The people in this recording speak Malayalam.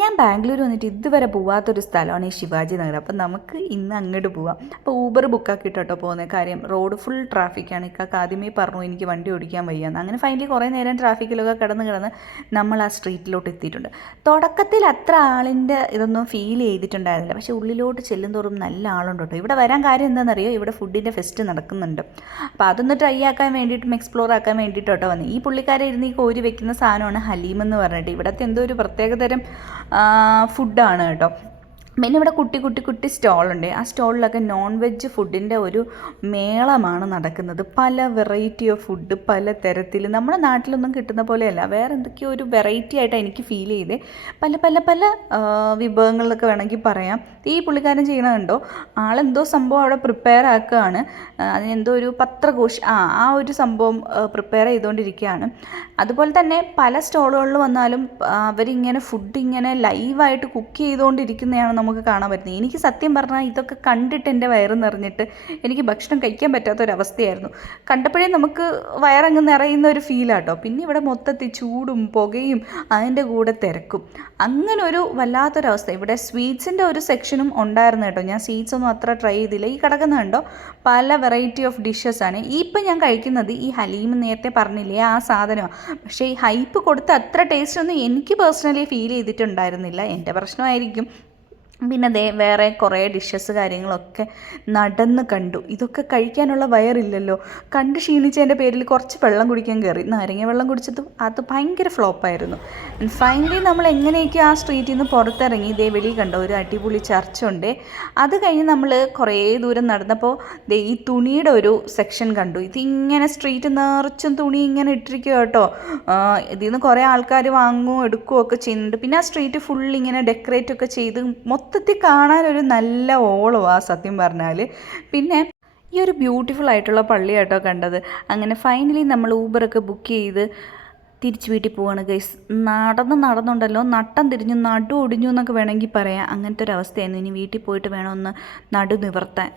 ഞാൻ ബാംഗ്ലൂർ വന്നിട്ട് ഇതുവരെ പോവാത്തൊരു സ്ഥലമാണ് ഈ ശിവാജി നഗർ. അപ്പം നമുക്ക് ഇന്ന് അങ്ങോട്ട് പോവാം. അപ്പോൾ ഊബർ ബുക്കാക്കിയിട്ടോ പോകുന്നത്. കാര്യം റോഡ് ഫുൾ ട്രാഫിക്കാണ്. ഇക്കാക്ക് ആദ്യമേ പറഞ്ഞു എനിക്ക് വണ്ടി ഓടിക്കാൻ വയ്യാന്ന്. അങ്ങനെ ഫൈനലി കുറേ നേരം ട്രാഫിക്കിലൊക്കെ കിടന്ന് നമ്മൾ ആ സ്ട്രീറ്റിലോട്ട് എത്തിയിട്ടുണ്ട്. തുടക്കത്തിൽ അത്ര ആളിൻ്റെ ഇതൊന്നും ഫീൽ ചെയ്തിട്ടുണ്ടായിരുന്നില്ല. പക്ഷേ ഉള്ളിലോട്ട് ചെല്ലുന്തോറും നല്ല ആളുണ്ട് കേട്ടോ. ഇവിടെ വരാൻ കാര്യം എന്താണെന്നറിയോ, ഇവിടെ ഫുഡിൻ്റെ ഫെസ്റ്റ് നടക്കുന്നുണ്ട്. അപ്പോൾ അതൊന്ന് ട്രൈ ആക്കാൻ വേണ്ടിയിട്ടും എക്സ്പ്ലോർ ആക്കാൻ വേണ്ടിയിട്ടോ വന്നു. ഈ പുള്ളിക്കാരെ ഇരുന്ന് ഈ കോരി വെക്കുന്ന സാധനമാണ് ഹലീം എന്ന് പറഞ്ഞിട്ട്. ഇവിടുത്തെ എന്തോ ഒരു പ്രത്യേകതരം ഫുഡാണ് കേട്ടോ. പിന്നെ ഇവിടെ കുട്ടി സ്റ്റോളുണ്ട്. ആ സ്റ്റോളിലൊക്കെ നോൺ വെജ് ഫുഡിൻ്റെ ഒരു മേളമാണ് നടക്കുന്നത്. പല വെറൈറ്റി ഓഫ് ഫുഡ്, പല തരത്തിൽ. നമ്മുടെ നാട്ടിലൊന്നും കിട്ടുന്ന പോലെയല്ല, വേറെ എന്തൊക്കെയോ ഒരു വെറൈറ്റി ആയിട്ടാണ് എനിക്ക് ഫീൽ ചെയ്തേ. പല വിഭവങ്ങളിലൊക്കെ വേണമെങ്കിൽ പറയാം. ഈ പുള്ളിക്കാരൻ ചെയ്യണതുണ്ടോ, ആളെന്തോ സംഭവം അവിടെ പ്രിപ്പയർ ആക്കുകയാണ്. അതിനെന്തോ ഒരു പത്രഘോഷ് ആ ഒരു സംഭവം പ്രിപ്പയർ ചെയ്തുകൊണ്ടിരിക്കുകയാണ്. അതുപോലെ തന്നെ പല സ്റ്റോളുകളിൽ വന്നാലും അവരിങ്ങനെ ഫുഡ് ഇങ്ങനെ ലൈവായിട്ട് കുക്ക് ചെയ്തുകൊണ്ടിരിക്കുന്നതാണ് നമുക്ക് കാണാൻ പറ്റുന്നത്. എനിക്ക് സത്യം പറഞ്ഞാൽ ഇതൊക്കെ കണ്ടിട്ട് എൻ്റെ വയറ് നിറഞ്ഞിട്ട് എനിക്ക് ഭക്ഷണം കഴിക്കാൻ പറ്റാത്തൊരവസ്ഥയായിരുന്നു. കണ്ടപ്പോഴേ നമുക്ക് വയറങ്ങ് നിറയുന്ന ഒരു ഫീലാട്ടോ. പിന്നെ ഇവിടെ മൊത്തത്തിൽ ചൂടും പുകയും അതിൻ്റെ കൂടെ തിരക്കും, അങ്ങനെ ഒരു വല്ലാത്തൊരവസ്ഥ. ഇവിടെ സ്വീറ്റ്സിൻ്റെ ഒരു സെക്ഷനും ഉണ്ടായിരുന്നു കേട്ടോ. ഞാൻ സ്വീറ്റ്സ് ഒന്നും അത്ര ട്രൈ ചെയ്തില്ല. ഈ കിടക്കുന്ന കണ്ടോ, പല വെറൈറ്റി ഓഫ് ഡിഷസ് ആണ്. ഇപ്പം ഞാൻ കഴിക്കുന്നത് ഈ ഹലീം, നേരത്തെ പറഞ്ഞില്ലേ ആ സാധനമാണ്. പക്ഷേ ഈ ഹൈപ്പ് കൊടുത്ത് അത്ര ടേസ്റ്റ് ഒന്നും എനിക്ക് പേഴ്സണലി ഫീൽ ചെയ്തിട്ടുണ്ടായിരുന്നില്ല. എൻ്റെ പ്രശ്നമായിരിക്കും. പിന്നെ വേറെ കുറേ ഡിഷസ് കാര്യങ്ങളൊക്കെ നടന്ന് കണ്ടു. ഇതൊക്കെ കഴിക്കാനുള്ള വയറില്ലല്ലോ. കണ്ട് ക്ഷീണിച്ചതിൻ്റെ പേരിൽ കുറച്ച് വെള്ളം കുടിക്കാൻ കയറി. നാരങ്ങ വെള്ളം കുടിച്ചതും അത് ഭയങ്കര ഫ്ലോപ്പായിരുന്നു. ഫൈനലി നമ്മൾ എങ്ങനെയൊക്കെ ആ സ്ട്രീറ്റിൽ നിന്ന് പുറത്തിറങ്ങി. വെളി കണ്ടോ ഒരു അടിപൊളി ചർച്ചുണ്ട്. അത് കഴിഞ്ഞ് നമ്മൾ കുറേ ദൂരം നടന്നപ്പോൾ ഈ തുണിയുടെ ഒരു സെക്ഷൻ കണ്ടു. ഇതിങ്ങനെ സ്ട്രീറ്റ് നിറച്ചും തുണി ഇങ്ങനെ ഇട്ടിരിക്കുക കേട്ടോ. ഇതിൽ നിന്ന് കുറേ ആൾക്കാർ വാങ്ങുകയോ എടുക്കുകയോ ഒക്കെ ചെയ്യുന്നുണ്ട്. പിന്നെ ആ സ്ട്രീറ്റ് ഫുൾ ഇങ്ങനെ ഡെക്കറേറ്റ് ഒക്കെ ചെയ്ത് മൊത്തത്തിൽ കാണാനൊരു നല്ല ഓളമാണ് സത്യം പറഞ്ഞാൽ. പിന്നെ ഈ ഒരു ബ്യൂട്ടിഫുൾ ആയിട്ടുള്ള പള്ളിയാട്ടോ കണ്ടത്. അങ്ങനെ ഫൈനലി നമ്മൾ ഊബറൊക്കെ ബുക്ക് ചെയ്ത് തിരിച്ച് വീട്ടിൽ പോവാണ് ഗൈസ്. നടന്നുണ്ടല്ലോ നട്ടം തിരിഞ്ഞു, നടു ഒടിഞ്ഞു എന്നൊക്കെ വേണമെങ്കിൽ പറയാം. അങ്ങനത്തെ ഒരു അവസ്ഥയായിരുന്നു. ഇനി വീട്ടിൽ പോയിട്ട് വേണം ഒന്ന് നടു നിവർത്താൻ.